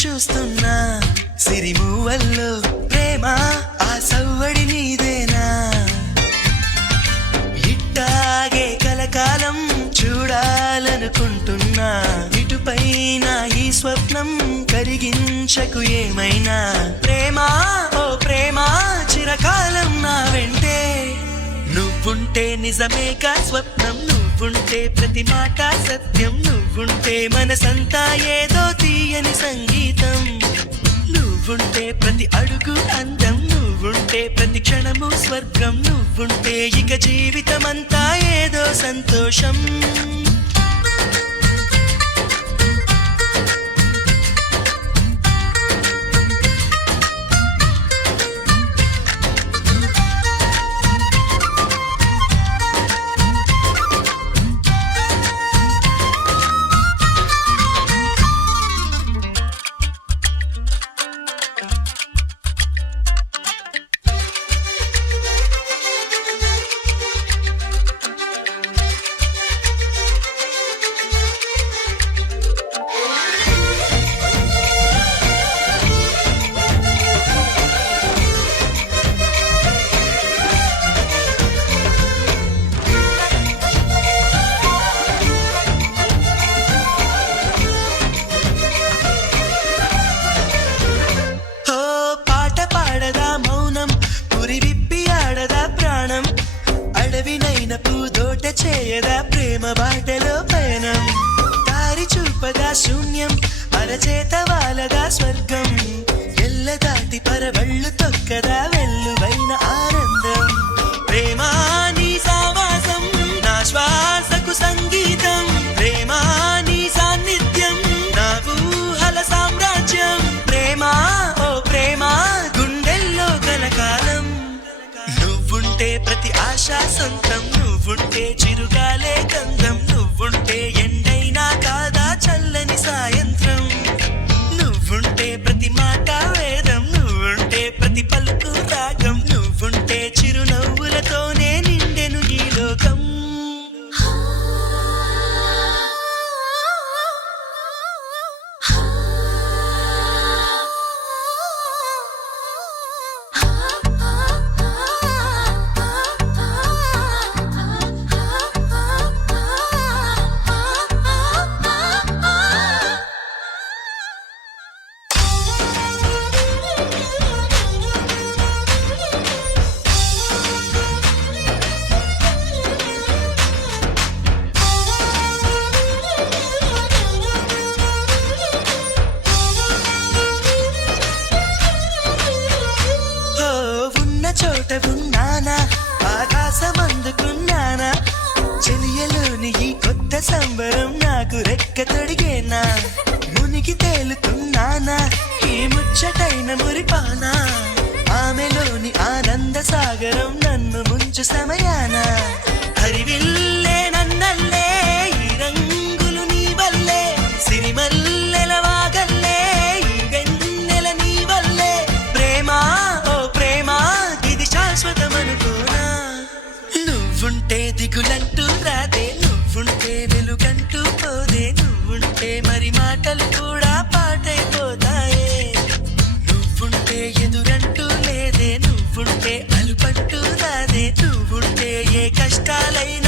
చూస్తున్నా సిరిమూవల్లో ప్రేమ ఆ సవ్వడి నీదేనా ఇట్టాగే కలకాలం చూడాలనుకుంటున్నా ఇటుపైన ఈ స్వప్నం కరిగించకు ఏమైనా ప్రేమ ఓ ప్రేమ చిరకాలం నా వెంటే నువ్వుంటే నిజమేగా స్వప్నం నువ్వుంటే ప్రతి మాట సత్యం నువ్వుంటే మనసంతా ఏదో తీయని సంగీతం నువ్వుంటే ప్రతి అడుగు అందం నువ్వుంటే ప్రతి క్షణము స్వర్గం నువ్వుంటే ఇక జీవితమంతా ఏదో సంతోషం చేయదా ప్రేమ బాటలో పయనం దారి చూపదా శూన్యం అరచేత వాలదా స్వర్గం ఎల్ల దాటి పరవళ్ళు తొక్కదా వెల్లువైన ఆనందం ప్రేమ నీ సావాసం నా శ్వాసకు సంగీతం ప్రేమ నీ సాన్నిధ్యం నా ఊహల సామ్రాజ్యం ప్రేమ ఓ ప్రేమ గుండెల్లో కలకాలం నువ్వుంటే ప్రతి ఆశా సొంతం నువ్వుంటే చిరుగాలే గంధం నువ్వుంటే ఎండైనా కాదా చల్లని సాయంత్రం నువ్వుంటే ప్రతి మాట వేదం నువ్వుంటే ప్రతి పలుకు రాగం నువ్వుంటే చిరునవ్వులతోనే నిండెను ఈ లోకం చోట ఉన్నానా ఆకాశం అందుకున్నానా చెలియలోని ఈ కొత్త సంబరం నాకు రెక్క తొడిగేనా మునిగి తేలుతున్నానా ఈ ముచ్చటైన మురిపానా ఆమెలోని ఆనంద సాగరం నన్ను ముంచు సమయాన హరివిల్లే నన్నల్లే ఈ రంగులు నీ వల్లే సిరిమల్లెల వాగల్లే ఈ వెన్నెల నీ వల్లే ప్రేమ శాశ్వతమనుకోనా నువ్వుంటే దిగులంటూ రాదే నువ్వుంటే వెలుగంటూ పోదే నువ్వుంటే మరి మాటలు కూడా పాటైపోతాయే నువ్వుంటే ఎదురంటూ లేదే నువ్వుంటే అలుపంటూ రాదే నువ్వుంటే ఏ కష్టాలైనా